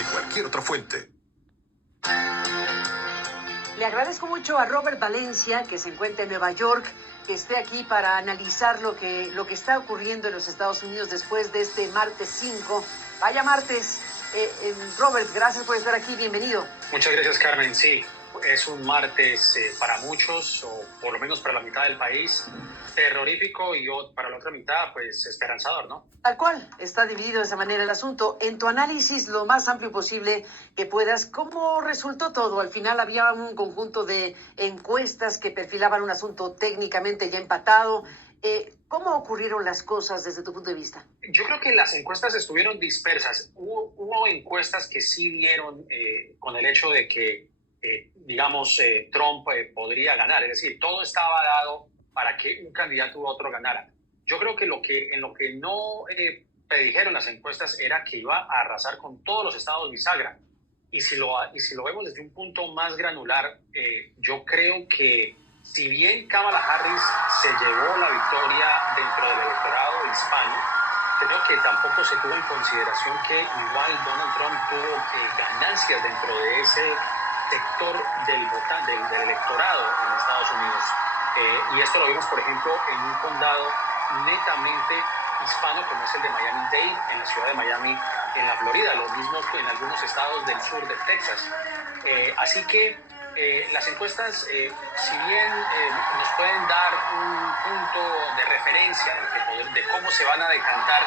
de cualquier otra fuente. Le agradezco mucho a Robert Valencia, que se encuentra en Nueva York, que esté aquí para analizar lo que está ocurriendo en los Estados Unidos después de este martes 5. Vaya martes. Robert, gracias por estar aquí. Bienvenido. Muchas gracias, Carmen. Sí, es un martes para muchos, o por lo menos para la mitad del país, terrorífico, y para la otra mitad, pues esperanzador, ¿no? Tal cual, está dividido de esa manera el asunto. En tu análisis, lo más amplio posible que puedas, ¿cómo resultó todo? Al final había un conjunto de encuestas que perfilaban un asunto técnicamente ya empatado. ¿Cómo ocurrieron las cosas desde tu punto de vista? Yo creo que las encuestas estuvieron dispersas. Hubo encuestas que sí dieron con el hecho de que, Trump podría ganar. Es decir, todo estaba dado para que un candidato u otro ganara. Yo creo que en lo que no predijeron las encuestas era que iba a arrasar con todos los estados bisagra. Y si lo vemos desde un punto más granular, yo creo que si bien Kamala Harris se llevó la victoria dentro del electorado hispano, creo que tampoco se tuvo en consideración que igual Donald Trump tuvo ganancias dentro de ese sector del electorado en Estados Unidos. Y esto lo vimos, por ejemplo, en un condado netamente hispano como es el de Miami-Dade, en la ciudad de Miami, en la Florida, lo mismo en algunos estados del sur de Texas. Así que las encuestas, si bien nos pueden dar un punto de referencia de cómo se van a decantar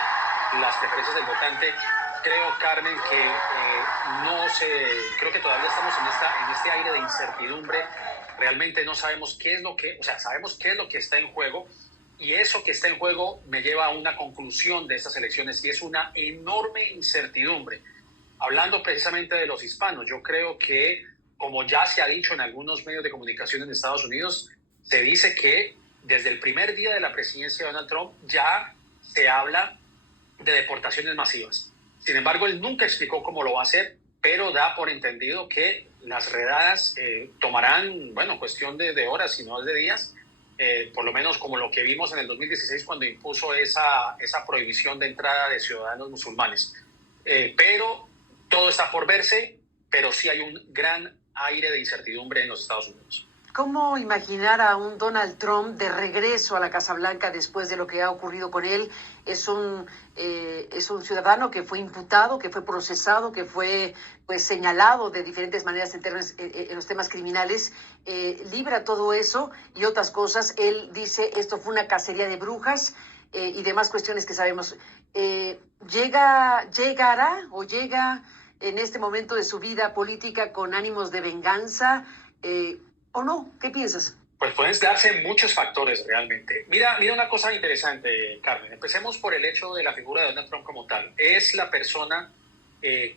las preferencias del votante, creo, Carmen, que creo que todavía estamos en este aire de incertidumbre. Realmente no sabemos sabemos qué es lo que está en juego, y eso que está en juego me lleva a una conclusión de estas elecciones, y es una enorme incertidumbre. Hablando precisamente de los hispanos, yo creo que, como ya se ha dicho en algunos medios de comunicación en Estados Unidos, se dice que desde el primer día de la presidencia de Donald Trump ya se habla de deportaciones masivas. Sin embargo, él nunca explicó cómo lo va a hacer, pero da por entendido que las redadas tomarán, cuestión de horas, si no de días, por lo menos como lo que vimos en el 2016 cuando impuso esa prohibición de entrada de ciudadanos musulmanes. Pero todo está por verse, pero sí hay un gran aire de incertidumbre en los Estados Unidos. ¿Cómo imaginar a un Donald Trump de regreso a la Casa Blanca después de lo que ha ocurrido con él? Es un ciudadano que fue imputado, que fue procesado, que fue señalado de diferentes maneras en los temas criminales. Libra todo eso y otras cosas. Él dice, esto fue una cacería de brujas y demás cuestiones que sabemos. ¿Llegará o llega en este momento de su vida política con ánimos de venganza? ¿O no? ¿Qué piensas? Pues pueden darse muchos factores realmente. Mira una cosa interesante, Carmen. Empecemos por el hecho de la figura de Donald Trump como tal. Es la persona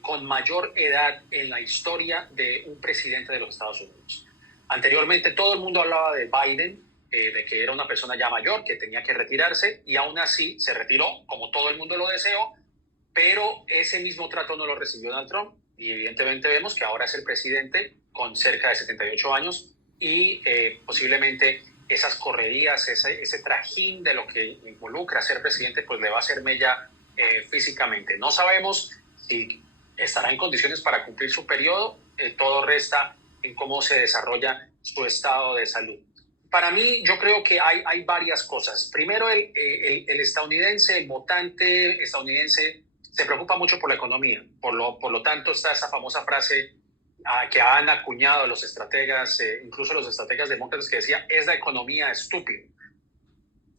con mayor edad en la historia de un presidente de los Estados Unidos. Anteriormente todo el mundo hablaba de Biden, de que era una persona ya mayor, que tenía que retirarse, y aún así se retiró, como todo el mundo lo deseó, pero ese mismo trato no lo recibió Donald Trump, y evidentemente vemos que ahora es el presidente con cerca de 78 años, y posiblemente esas correrías, ese trajín de lo que involucra ser presidente, pues le va a hacer mella físicamente. No sabemos si estará en condiciones para cumplir su periodo, todo resta en cómo se desarrolla su estado de salud. Para mí, yo creo que hay varias cosas. Primero, el estadounidense, el votante estadounidense, se preocupa mucho por la economía. Por lo tanto, está esa famosa frase que han acuñado los estrategas, incluso los estrategas demócratas, que decía, es la economía estúpida.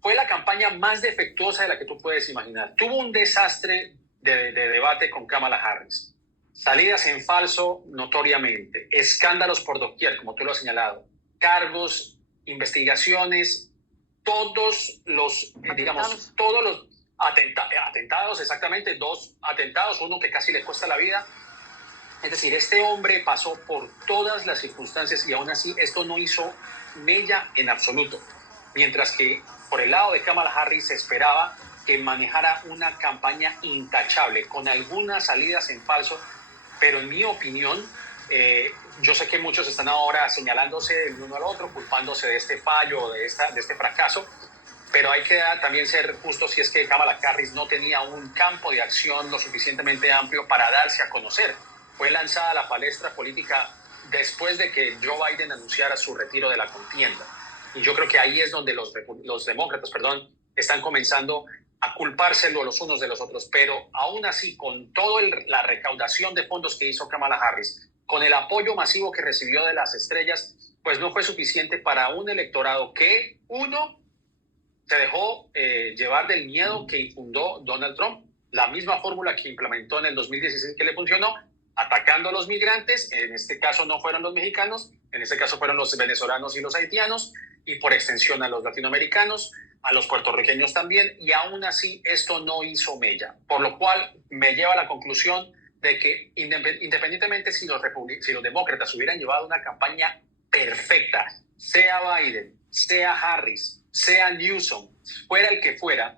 Fue la campaña más defectuosa de la que tú puedes imaginar. Tuvo un desastre de debate con Kamala Harris. Salidas en falso notoriamente, escándalos por doquier, como tú lo has señalado, cargos, investigaciones, todos los atentados, exactamente, 2 atentados, uno que casi le cuesta la vida. Es decir, este hombre pasó por todas las circunstancias y aún así esto no hizo mella en absoluto. Mientras que por el lado de Kamala Harris se esperaba que manejara una campaña intachable, con algunas salidas en falso, pero en mi opinión, yo sé que muchos están ahora señalándose el uno al otro, culpándose de este fallo, de este fracaso, pero hay que también ser justos si es que Kamala Harris no tenía un campo de acción lo suficientemente amplio para darse a conocer. fue lanzada a la palestra política después de que Joe Biden anunciara su retiro de la contienda. Y yo creo que ahí es donde los demócratas, están comenzando a culpárselo los unos de los otros. Pero aún así, con toda la recaudación de fondos que hizo Kamala Harris, con el apoyo masivo que recibió de las estrellas, pues no fue suficiente para un electorado que, uno, se dejó llevar del miedo que infundó Donald Trump, la misma fórmula que implementó en el 2016 que le funcionó, atacando a los migrantes. En este caso no fueron los mexicanos, en este caso fueron los venezolanos y los haitianos, y por extensión a los latinoamericanos, a los puertorriqueños también, y aún así esto no hizo mella, por lo cual me lleva a la conclusión de que independientemente si los demócratas hubieran llevado una campaña perfecta, sea Biden, sea Harris, sea Newsom, fuera el que fuera,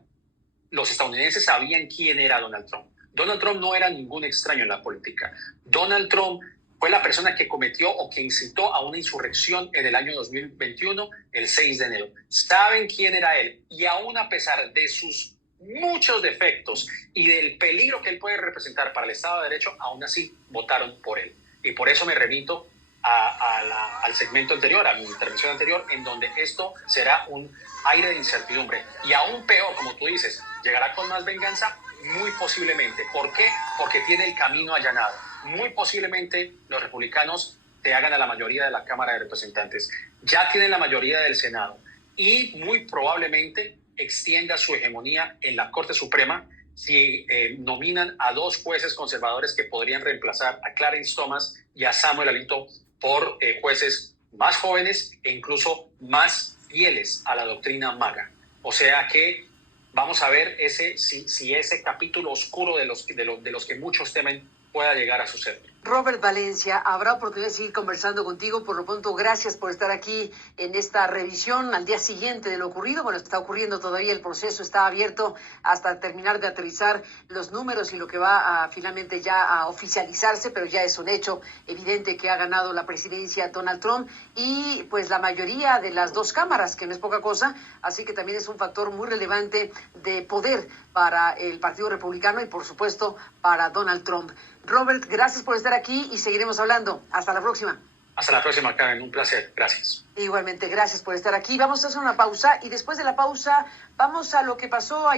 los estadounidenses sabían quién era Donald Trump. Donald Trump no era ningún extraño en la política. Donald Trump fue la persona que cometió o que incitó a una insurrección en el año 2021, el 6 de enero. Saben quién era él, y aún a pesar de sus muchos defectos y del peligro que él puede representar para el Estado de Derecho, aún así votaron por él. Y por eso me remito al segmento anterior, a mi intervención anterior, en donde esto será un aire de incertidumbre. Y aún peor, como tú dices, llegará con más venganza, muy posiblemente. ¿Por qué? Porque tiene el camino allanado. Muy posiblemente los republicanos te hagan a la mayoría de la Cámara de Representantes. Ya tienen la mayoría del Senado. Y muy probablemente extienda su hegemonía en la Corte Suprema si nominan a 2 jueces conservadores que podrían reemplazar a Clarence Thomas y a Samuel Alito por jueces más jóvenes e incluso más fieles a la doctrina MAGA. O sea que vamos a ver si ese capítulo oscuro de los que muchos temen pueda llegar a suceder. Robert Valencia, habrá oportunidad de seguir conversando contigo. Por lo pronto, gracias por estar aquí en esta revisión al día siguiente de lo ocurrido. Bueno, está ocurriendo todavía, el proceso está abierto hasta terminar de aterrizar los números y lo que va a finalmente ya a oficializarse, pero ya es un hecho evidente que ha ganado la presidencia Donald Trump y pues la mayoría de las 2 cámaras, que no es poca cosa, así que también es un factor muy relevante de poder para el Partido Republicano y por supuesto para Donald Trump. Robert, gracias por estar aquí y seguiremos hablando. Hasta la próxima. Hasta la próxima, Karen. Un placer. Gracias. Igualmente, gracias por estar aquí. Vamos a hacer una pausa y después de la pausa vamos a lo que pasó ayer.